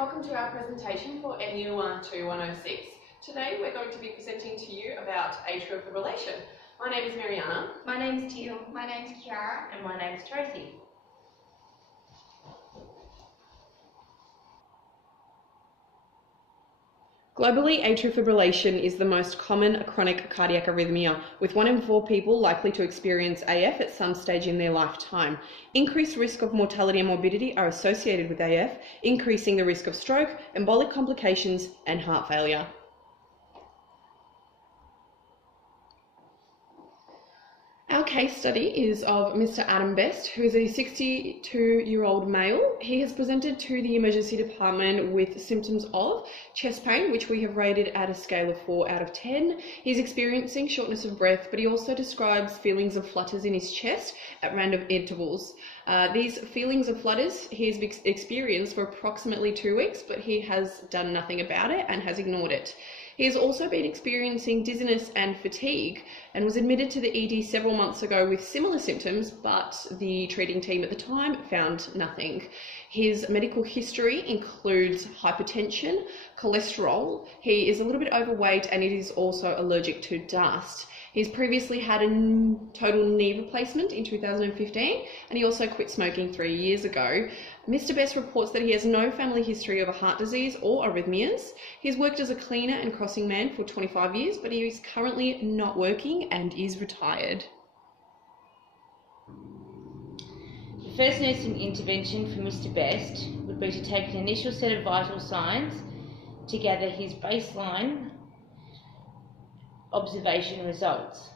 welcome to our presentation for NU1 106. Today we're going to be presenting to you about atrial fibrillation. My name is Mariana. My name is Teal. My name is Kiara. And my name is Tracy. Globally, atrial fibrillation is the most common chronic cardiac arrhythmia, with 1 in 4 people likely to experience AF at some stage in their lifetime. Increased risk of mortality and morbidity are associated with AF, increasing the risk of stroke, embolic complications, and heart failure. Our case study is of Mr. Adam Best, who is a 62-year-old male. He has presented to the emergency department with symptoms of chest pain, which we have rated at a scale of 4 out of 10. He's experiencing shortness of breath, but he also describes feelings of flutters in his chest at random intervals. These feelings of flutters he has experienced for approximately 2 weeks, but he has done nothing about it and has ignored it. He has also been experiencing dizziness and fatigue and was admitted to the ED several months ago with similar symptoms, but the treating team at the time found nothing. His medical history includes hypertension, cholesterol, he is a little bit overweight, and it is also allergic to dust. He's previously had a total knee replacement in 2015, and he also quit smoking 3 years ago. Mr. Best reports that he has no family history of a heart disease or arrhythmias. He's worked as a cleaner and crossing man for 25 years, but he is currently not working and is retired. The first nursing intervention for Mr. Best would be to take an initial set of vital signs to gather his baseline observation results.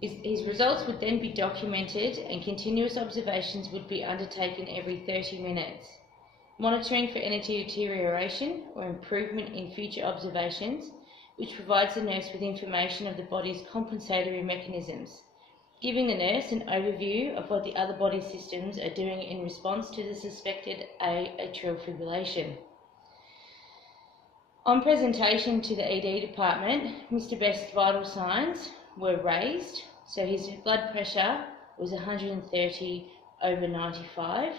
His results would then be documented, and continuous observations would be undertaken every 30 minutes. Monitoring for any deterioration or improvement in future observations, which provides the nurse with information of the body's compensatory mechanisms, giving the nurse an overview of what the other body systems are doing in response to the suspected atrial fibrillation. On presentation to the ED department, Mr. Best's vital signs were raised, so his blood pressure was 130/95.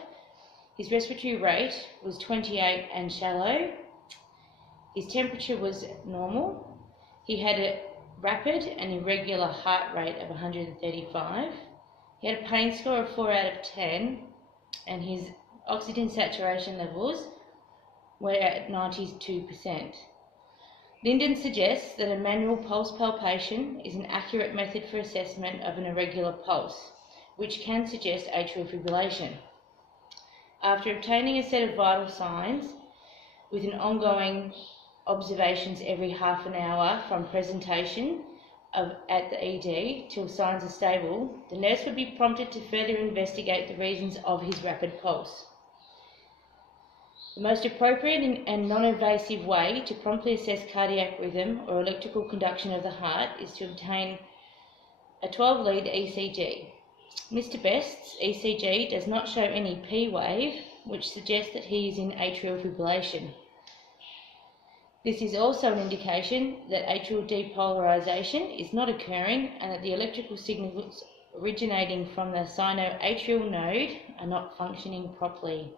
His respiratory rate was 28 and shallow. His temperature was normal. He had a rapid and irregular heart rate of 135. He had a pain score of 4 out of 10, and his oxygen saturation levels were at 92%. Linden suggests that a manual pulse palpation is an accurate method for assessment of an irregular pulse, which can suggest atrial fibrillation. After obtaining a set of vital signs, with an ongoing observations every half an hour from presentation at the ED till signs are stable, the nurse would be prompted to further investigate the reasons of his rapid pulse. The most appropriate and non-invasive way to promptly assess cardiac rhythm or electrical conduction of the heart is to obtain a 12-lead ECG. Mr. Best's ECG does not show any P wave, which suggests that he is in atrial fibrillation. This is also an indication that atrial depolarization is not occurring and that the electrical signals originating from the sinoatrial node are not functioning properly.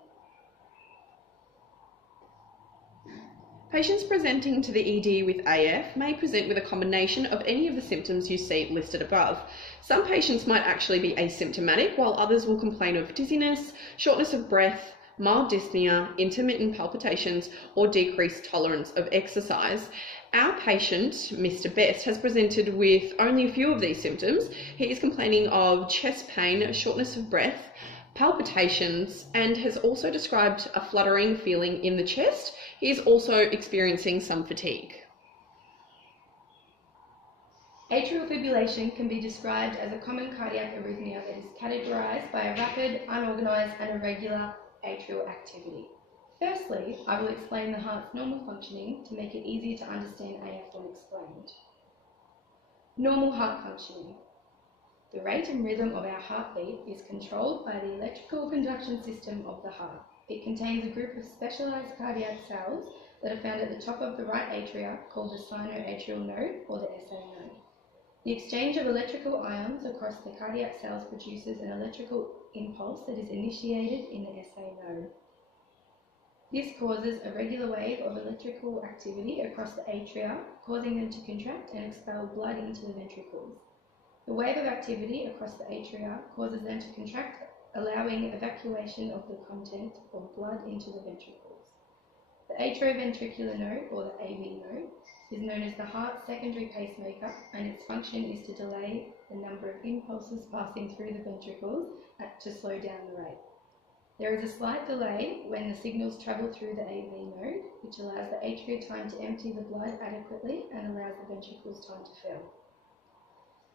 Patients presenting to the ED with AF may present with a combination of any of the symptoms you see listed above. Some patients might actually be asymptomatic, while others will complain of dizziness, shortness of breath, mild dyspnea, intermittent palpitations, or decreased tolerance of exercise. Our patient, Mr. Best, has presented with only a few of these symptoms. He is complaining of chest pain, shortness of breath, palpitations, and has also described a fluttering feeling in the chest. He is also experiencing some fatigue. Atrial fibrillation can be described as a common cardiac arrhythmia that is categorized by a rapid, unorganized, and irregular atrial activity. Firstly, I will explain the heart's normal functioning to make it easier to understand AF when explained. Normal heart functioning. The rate and rhythm of our heartbeat is controlled by the electrical conduction system of the heart. It contains a group of specialized cardiac cells that are found at the top of the right atria called the sinoatrial node, or the SA node. The exchange of electrical ions across the cardiac cells produces an electrical impulse that is initiated in the SA node. This causes a regular wave of electrical activity across the atria, causing them to contract and expel blood into the ventricles. The wave of activity across the atria causes them to contract, allowing evacuation of the content of blood into the ventricles. The atrioventricular node, or the AV node, is known as the heart's secondary pacemaker, and its function is to delay the number of impulses passing through the ventricles to slow down the rate. There is a slight delay when the signals travel through the AV node, which allows the atria time to empty the blood adequately and allows the ventricles time to fill.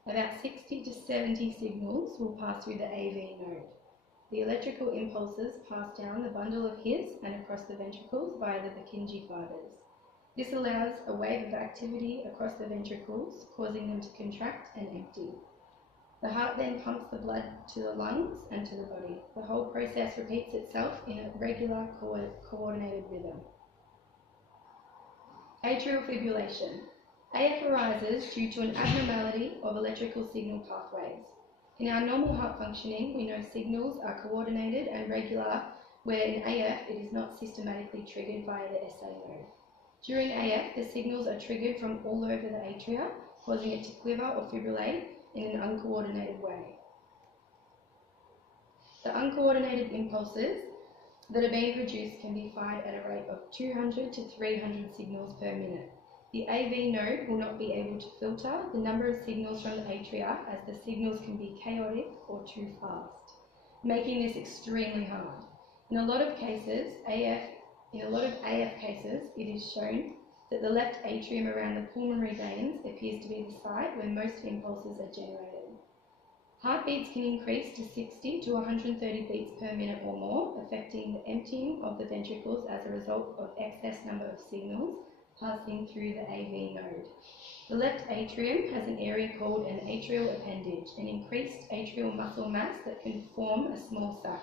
About 60 to 70 signals will pass through the AV node. The electrical impulses pass down the bundle of His and across the ventricles via the Purkinje fibers. This allows a wave of activity across the ventricles, causing them to contract and empty. The heart then pumps the blood to the lungs and to the body. The whole process repeats itself in a regular, coordinated rhythm. Atrial fibrillation. AF arises due to an abnormality of electrical signal pathways. In our normal heart functioning, we know signals are coordinated and regular, where in AF it is not systematically triggered via the SA node. During AF, the signals are triggered from all over the atria, causing it to quiver or fibrillate in an uncoordinated way. The uncoordinated impulses that are being produced can be fired at a rate of 200 to 300 signals per minute. The AV node will not be able to filter the number of signals from the atria, as the signals can be chaotic or too fast, making this extremely hard. In a lot of AF cases, it is shown that the left atrium around the pulmonary veins appears to be the site where most impulses are generated. Heartbeats can increase to 60 to 130 beats per minute or more, affecting the emptying of the ventricles as a result of excess number of signals passing through the AV node. The left atrium has an area called an atrial appendage, an increased atrial muscle mass that can form a small sac.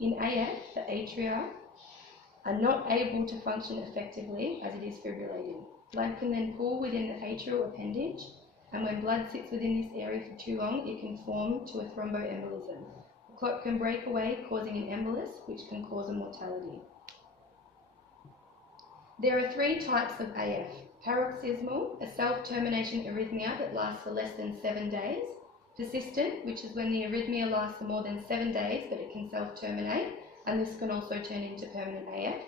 In AF, the atria are not able to function effectively as it is fibrillating. Blood can then pool within the atrial appendage, and when blood sits within this area for too long, it can form to a thromboembolism. The clot can break away, causing an embolus, which can cause a mortality. There are three types of AF. Paroxysmal, a self-termination arrhythmia that lasts for less than 7 days. Persistent, which is when the arrhythmia lasts for more than 7 days, but it can self-terminate, and this can also turn into permanent AF.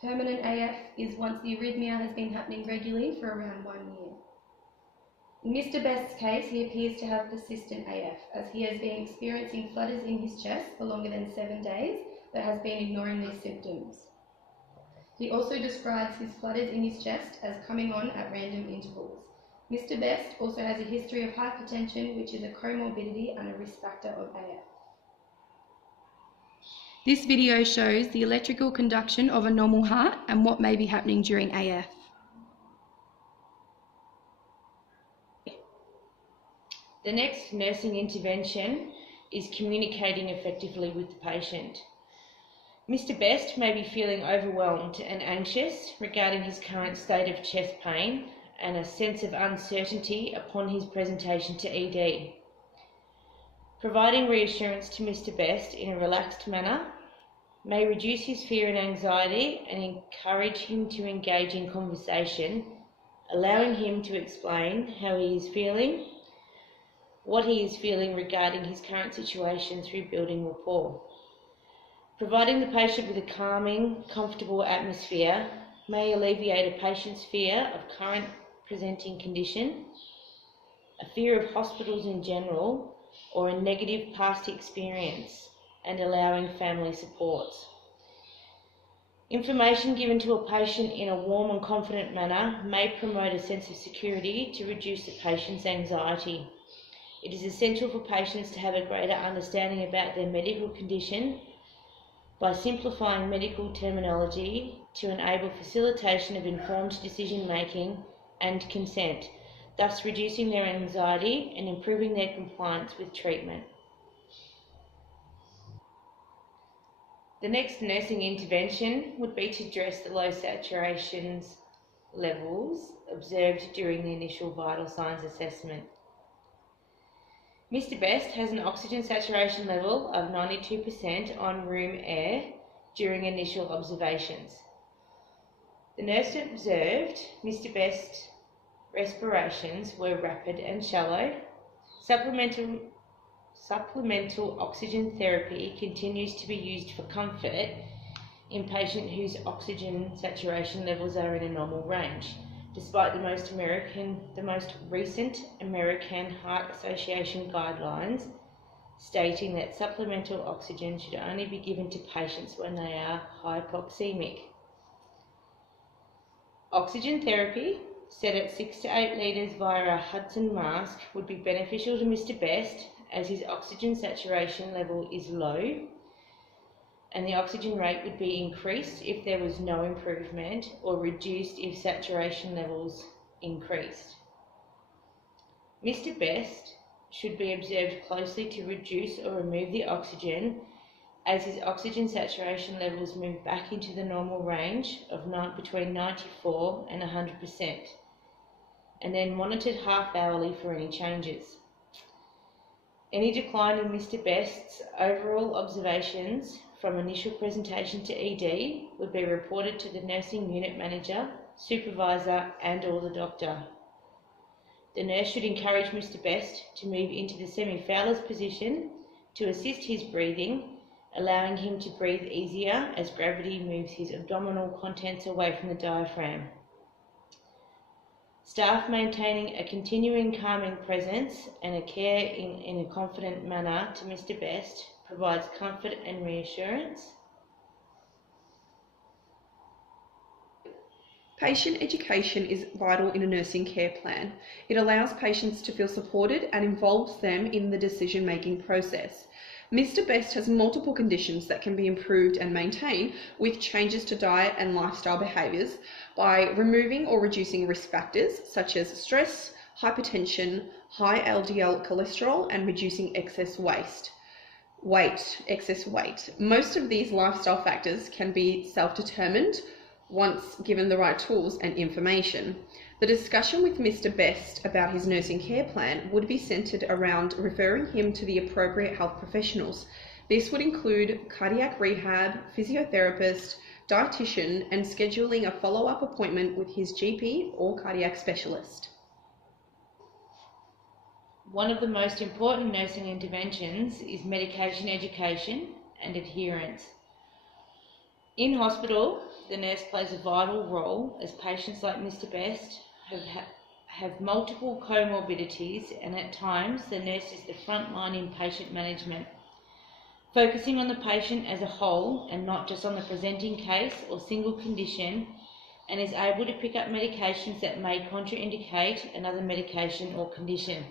Permanent AF is once the arrhythmia has been happening regularly for around 1 year. In Mr. Best's case, he appears to have persistent AF, as he has been experiencing flutters in his chest for longer than 7 days, but has been ignoring these symptoms. He also describes his flutters in his chest as coming on at random intervals. Mr. Best also has a history of hypertension, which is a comorbidity and a risk factor of AF. This video shows the electrical conduction of a normal heart and what may be happening during AF. The next nursing intervention is communicating effectively with the patient. Mr. Best may be feeling overwhelmed and anxious regarding his current state of chest pain and a sense of uncertainty upon his presentation to ED. Providing reassurance to Mr. Best in a relaxed manner may reduce his fear and anxiety and encourage him to engage in conversation, allowing him to explain how he is feeling, what he is feeling regarding his current situation through building rapport. Providing the patient with a calming, comfortable atmosphere may alleviate a patient's fear of current presenting condition, a fear of hospitals in general, or a negative past experience, and allowing family support. Information given to a patient in a warm and confident manner may promote a sense of security to reduce the patient's anxiety. It is essential for patients to have a greater understanding about their medical condition by simplifying medical terminology to enable facilitation of informed decision-making and consent, thus reducing their anxiety and improving their compliance with treatment. The next nursing intervention would be to address the low saturations levels observed during the initial vital signs assessment. Mr. Best has an oxygen saturation level of 92% on room air during initial observations. The nurse observed Mr. Best's respirations were rapid and shallow. Supplemental oxygen therapy continues to be used for comfort in patients whose oxygen saturation levels are in a normal range, despite the most recent American Heart Association guidelines stating that supplemental oxygen should only be given to patients when they are hypoxemic. Oxygen therapy, set at 6 to 8 litres via a Hudson mask, would be beneficial to Mr. Best as his oxygen saturation level is low, and the oxygen rate would be increased if there was no improvement or reduced if saturation levels increased. Mr. Best should be observed closely to reduce or remove the oxygen as his oxygen saturation levels move back into the normal range of between 94 and 100%, and then monitored half-hourly for any changes. Any decline in Mr. Best's overall observations from initial presentation to ED would be reported to the nursing unit manager, supervisor and/or the doctor. The nurse should encourage Mr. Best to move into the semi-Fowler's position to assist his breathing, allowing him to breathe easier as gravity moves his abdominal contents away from the diaphragm. Staff maintaining a continuing calming presence and a care in a confident manner to Mr. Best provides comfort and reassurance. Patient education is vital in a nursing care plan. It allows patients to feel supported and involves them in the decision-making process. Mr. Best has multiple conditions that can be improved and maintained with changes to diet and lifestyle behaviours by removing or reducing risk factors such as stress, hypertension, high LDL cholesterol, and reducing excess weight. Most of these lifestyle factors can be self-determined once given the right tools and information. The discussion with Mr. Best about his nursing care plan would be centred around referring him to the appropriate health professionals. This would include cardiac rehab, physiotherapist, dietitian, and scheduling a follow-up appointment with his GP or cardiac specialist. One of the most important nursing interventions is medication education and adherence. In hospital, the nurse plays a vital role as patients like Mr. Best have multiple comorbidities, and at times the nurse is the front line in patient management, focusing on the patient as a whole and not just on the presenting case or single condition, and is able to pick up medications that may contraindicate another medication or condition.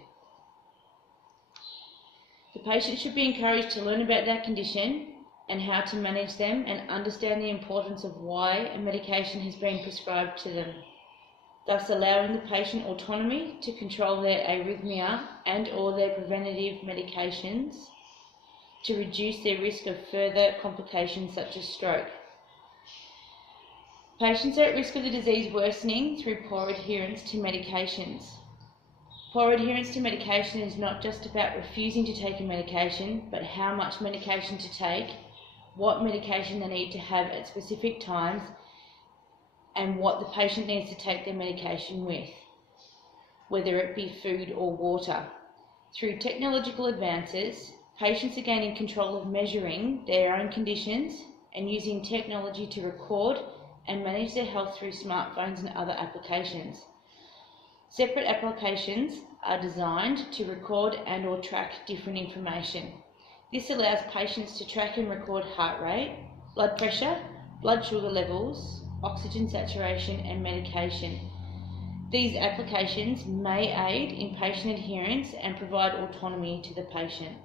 The patient should be encouraged to learn about that condition and how to manage them and understand the importance of why a medication has been prescribed to them, thus allowing the patient autonomy to control their arrhythmia and/or their preventative medications to reduce their risk of further complications such as stroke. Patients are at risk of the disease worsening through poor adherence to medications. Poor adherence to medication is not just about refusing to take a medication, but how much medication to take, what medication they need to have at specific times, and what the patient needs to take their medication with, whether it be food or water. Through technological advances, patients are gaining control of measuring their own conditions and using technology to record and manage their health through smartphones and other applications. Separate applications are designed to record and/or track different information. This allows patients to track and record heart rate, blood pressure, blood sugar levels, oxygen saturation, and medication. These applications may aid in patient adherence and provide autonomy to the patient.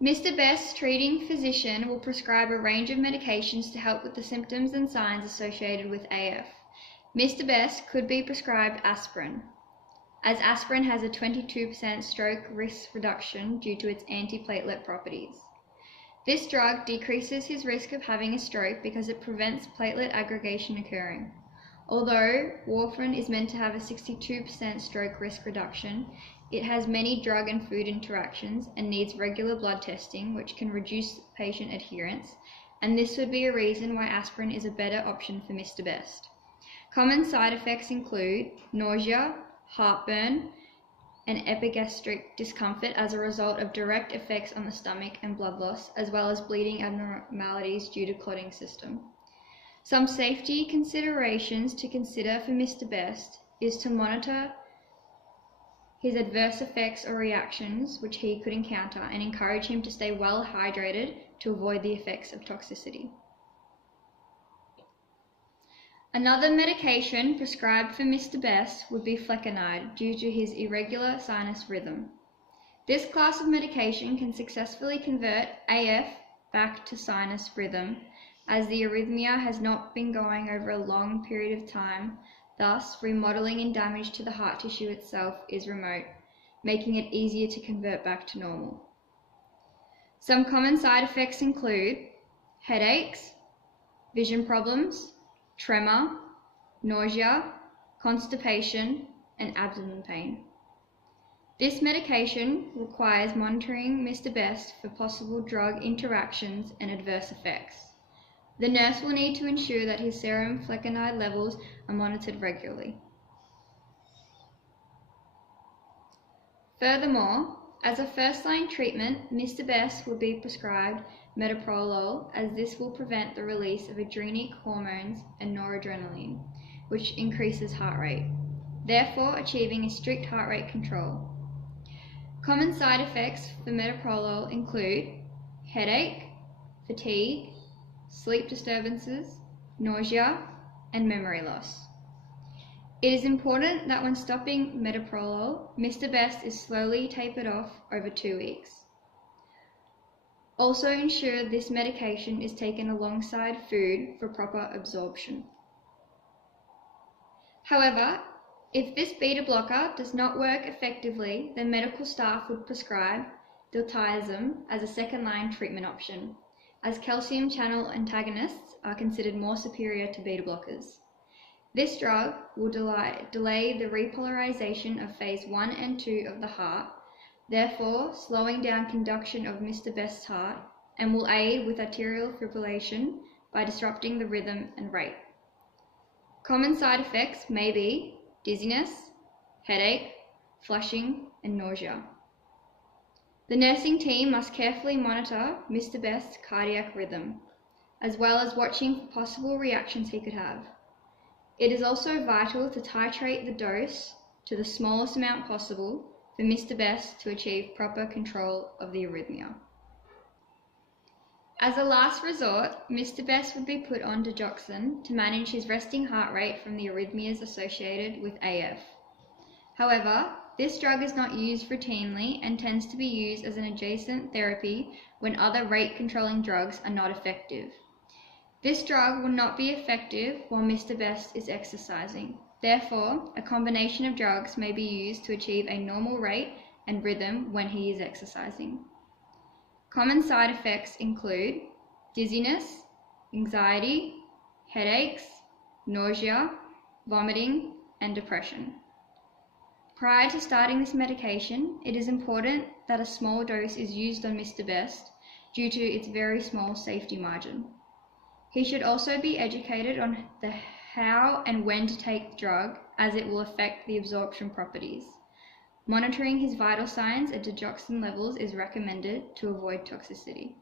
Mr. Best's treating physician will prescribe a range of medications to help with the symptoms and signs associated with AF. Mr. Best could be prescribed aspirin, as aspirin has a 22% stroke risk reduction due to its antiplatelet properties. This drug decreases his risk of having a stroke because it prevents platelet aggregation occurring. Although warfarin is meant to have a 62% stroke risk reduction, It has many drug and food interactions and needs regular blood testing, which can reduce patient adherence, and this would be a reason why aspirin is a better option for Mr. Best. Common side effects include nausea, heartburn, and epigastric discomfort as a result of direct effects on the stomach and blood loss, as well as bleeding abnormalities due to clotting system. Some safety considerations to consider for Mr. Best is to monitor his adverse effects or reactions which he could encounter and encourage him to stay well hydrated to avoid the effects of toxicity. Another medication prescribed for Mr. Best would be flecainide due to his irregular sinus rhythm. This class of medication can successfully convert AF back to sinus rhythm, as the arrhythmia has not been going over a long period of time. Thus, remodeling and damage to the heart tissue itself is remote, making it easier to convert back to normal. Some common side effects include headaches, vision problems, tremor, nausea, constipation, and abdomen pain. This medication requires monitoring Mr. Best for possible drug interactions and adverse effects. The nurse will need to ensure that his serum flecainide levels are monitored regularly. Furthermore, as a first-line treatment, Mr. Best will be prescribed metoprolol, as this will prevent the release of adrenal hormones and noradrenaline, which increases heart rate, therefore achieving a strict heart rate control. Common side effects for metoprolol include headache, fatigue, sleep disturbances, nausea, and memory loss. It is important that when stopping metoprolol, Mr. Best is slowly tapered off over 2 weeks. Also ensure this medication is taken alongside food for proper absorption. However, if this beta blocker does not work effectively, then medical staff would prescribe diltiazem as a second-line treatment option, as calcium channel antagonists are considered more superior to beta blockers. This drug will delay the repolarization of phase 1 and 2 of the heart, therefore slowing down conduction of Mr. Best's heart, and will aid with arterial fibrillation by disrupting the rhythm and rate. Common side effects may be dizziness, headache, flushing, and nausea. The nursing team must carefully monitor Mr. Best's cardiac rhythm, as well as watching for possible reactions he could have. It is also vital to titrate the dose to the smallest amount possible for Mr. Best to achieve proper control of the arrhythmia. As a last resort, Mr. Best would be put on digoxin to manage his resting heart rate from the arrhythmias associated with AF. However, this drug is not used routinely and tends to be used as an adjacent therapy when other rate-controlling drugs are not effective. This drug will not be effective while Mr. Best is exercising. Therefore, a combination of drugs may be used to achieve a normal rate and rhythm when he is exercising. Common side effects include dizziness, anxiety, headaches, nausea, vomiting, and depression. Prior to starting this medication, it is important that a small dose is used on Mr. Best due to its very small safety margin. He should also be educated on the how and when to take the drug, as it will affect the absorption properties. Monitoring his vital signs and digoxin levels is recommended to avoid toxicity.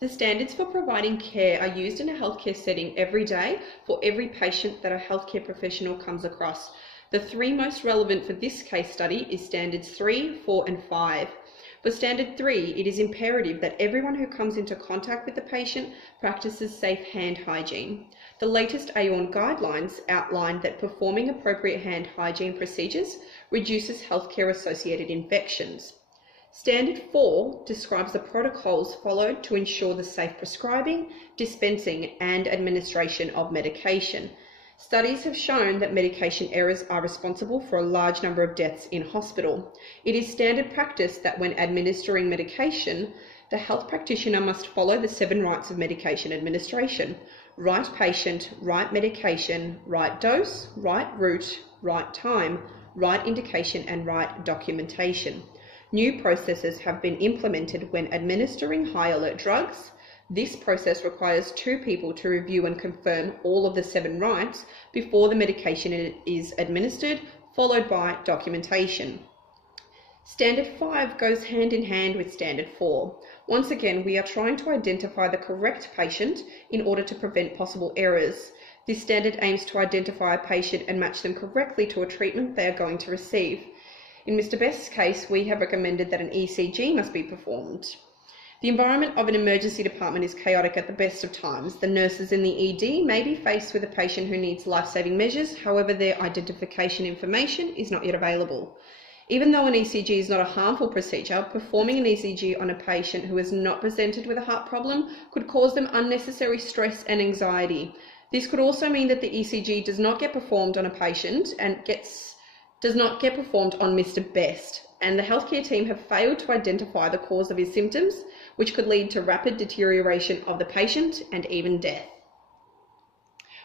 The standards for providing care are used in a healthcare setting every day for every patient that a healthcare professional comes across. The 3 most relevant for this case study is standards 3, 4, and 5. For standard 3, it is imperative that everyone who comes into contact with the patient practices safe hand hygiene. The latest AORN guidelines outline that performing appropriate hand hygiene procedures reduces healthcare associated infections. Standard 4 describes the protocols followed to ensure the safe prescribing, dispensing, and administration of medication. Studies have shown that medication errors are responsible for a large number of deaths in hospital. It is standard practice that when administering medication, the health practitioner must follow the 7 rights of medication administration: right patient, right medication, right dose, right route, right time, right indication and right documentation. New processes have been implemented when administering high alert drugs. This process requires 2 people to review and confirm all of the 7 rights before the medication is administered, followed by documentation. Standard 5 goes hand in hand with Standard 4. Once again, we are trying to identify the correct patient in order to prevent possible errors. This standard aims to identify a patient and match them correctly to a treatment they are going to receive. In Mr. Best's case, we have recommended that an ECG must be performed. The environment of an emergency department is chaotic at the best of times. The nurses in the ED may be faced with a patient who needs life-saving measures, however their identification information is not yet available. Even though an ECG is not a harmful procedure, performing an ECG on a patient who is not presented with a heart problem could cause them unnecessary stress and anxiety. This could also mean that the ECG does not get performed on a patient and does not get performed on Mr. Best, and the healthcare team have failed to identify the cause of his symptoms, which could lead to rapid deterioration of the patient and even death.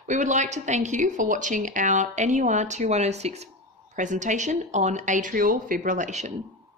We would like to thank you for watching our NUR 2106 presentation on atrial fibrillation.